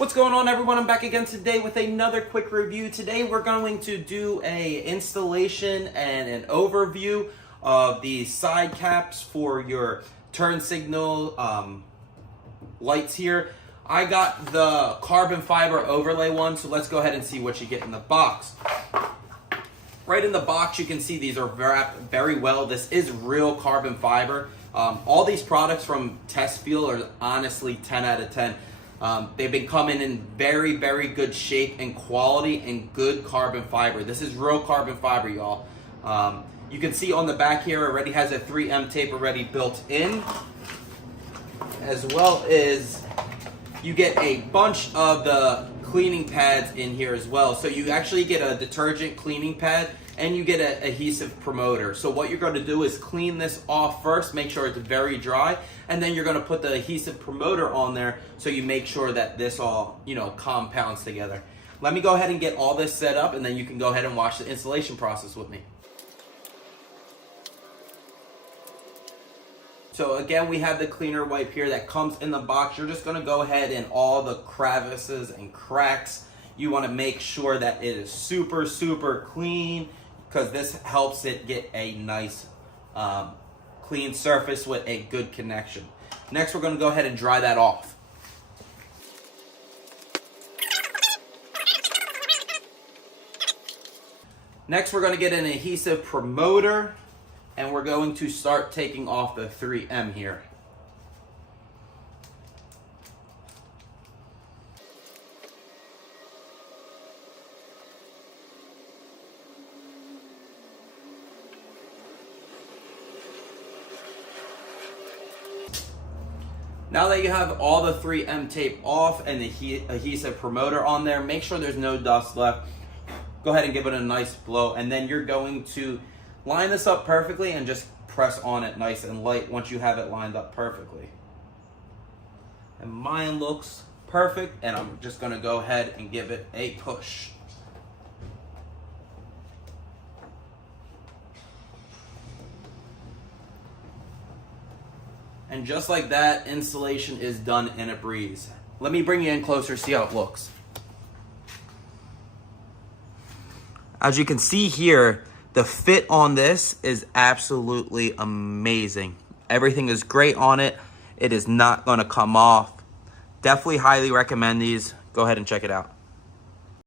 What's going on, everyone? I'm back again today with another quick review. Today we're going to do a installation and an overview of the side caps for your turn signal lights here. I got the carbon fiber overlay one, so let's go ahead and see what you get in the box. Right in the box, you can see these are wrapped very well. This is real carbon fiber. All these products from Testfeel are honestly 10 out of 10. They've been coming in very, very good shape and quality and good carbon fiber. This is real carbon fiber, y'all. You can see on the back here already has a 3M tape already built in, as well as you get a bunch of the cleaning pads in here as well. So you actually get a detergent cleaning pad and you get an adhesive promoter. So what you're going to do is clean this off first, make sure it's very dry, and then you're going to put the adhesive promoter on there so you make sure that this all, compounds together. Let me go ahead and get all this set up, and then you can go ahead and watch the installation process with me. So again, we have the cleaner wipe here that comes in the box. You're just going to go ahead and all the crevices and cracks, you want to make sure that it is super, super clean, because this helps it get a nice clean surface with a good connection. Next, we're going to go ahead and dry that off. Next, we're going to get an adhesive promoter, and we're going to start taking off the 3M here. Now that you have all the 3M tape off and the adhesive promoter on there, make sure there's no dust left. Go ahead and give it a nice blow, and then you're going to line this up perfectly and just press on it nice and light once you have it lined up perfectly. And mine looks perfect, and I'm just going to go ahead and give it a push. And just like that, installation is done in a breeze. Let me bring you in closer, see how it looks. As you can see here, the fit on this is absolutely amazing. Everything is great on it. It is not going to come off. Definitely highly recommend these. Go ahead and check it out.